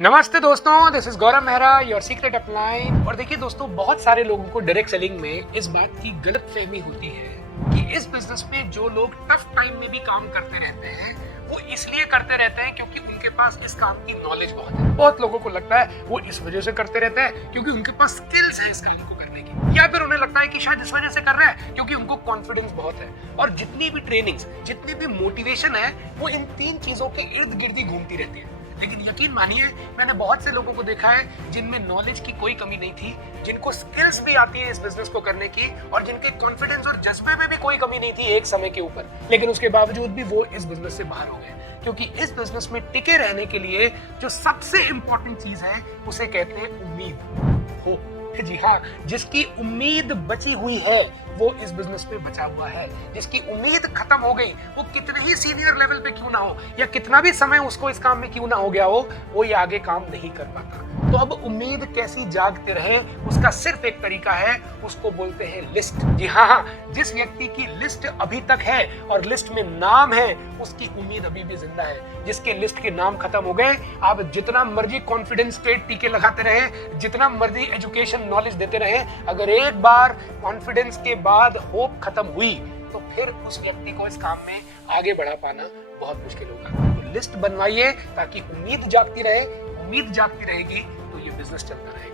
नमस्ते दोस्तों, this is Gaurav Mehra, your secret upline. और देखिए दोस्तों, बहुत सारे लोगों को डायरेक्ट सेलिंग में इस बात की गलत फहमी होती है कि इस बिजनेस में जो लोग टफ टाइम में भी काम करते रहते हैं वो इसलिए करते रहते हैं क्योंकि उनके पास इस काम की नॉलेज बहुत है। बहुत लोगों को लगता है वो इस वजह से करते रहते हैं क्योंकि उनके पास स्किल्स है इस काम को करने की, या फिर उन्हें लगता है कि शायद इस वजह से कर रहे हैं क्योंकि उनको कॉन्फिडेंस बहुत है। और जितनी भी ट्रेनिंग्स, जितनी भी मोटिवेशन है, वो इन तीन चीजों के इर्द गिर्द ही घूमती रहती है। लेकिन यकीन मानिए, मैंने बहुत से लोगों को देखा है जिनमें नॉलेज की कोई कमी नहीं थी, जिनको स्किल्स भी आती है इस बिजनेस को करने की, और जिनके कॉन्फिडेंस और जज्बे में भी कोई कमी नहीं थी एक समय के ऊपर, लेकिन उसके बावजूद भी वो इस बिजनेस से बाहर हो गए। क्योंकि इस बिजनेस में टिके रहने के लिए जो सबसे इंपॉर्टेंट चीज है उसे कहते हैं उम्मीद। हो जी हाँ, जिसकी उम्मीद बची हुई है वो इस बिजनेस में बचा हुआ है। जिसकी उम्मीद खत्म हो गई, वो कितने ही सीनियर लेवल पे क्यों ना हो या कितना भी समय उसको इस काम में क्यों ना हो गया हो, वो ये आगे काम नहीं कर पाता। तो अब उम्मीद कैसी जागते रहे, उसका सिर्फ एक तरीका है, उसको बोलते हैं लिस्ट। जी हाँ, जिस व्यक्ति की लिस्ट अभी तक है और लिस्ट में नाम है, उसकी उम्मीद अभी भी जिंदा है। जिसके लिस्ट के नाम खत्म हो गए, आप जितना मर्जी कॉन्फिडेंस के टीके लगाते रहे, जितना मर्जी एजुकेशन नॉलेज देते रहे, अगर एक बार कॉन्फिडेंस के बाद होप खत्म हुई तो फिर उस व्यक्ति को इस काम में आगे बढ़ा पाना बहुत मुश्किल होगा। तो लिस्ट बनवाइए ताकि उम्मीद जागती रहे। उम्मीद जागती रहेगी तो ये बिजनेस चलता रहेगा।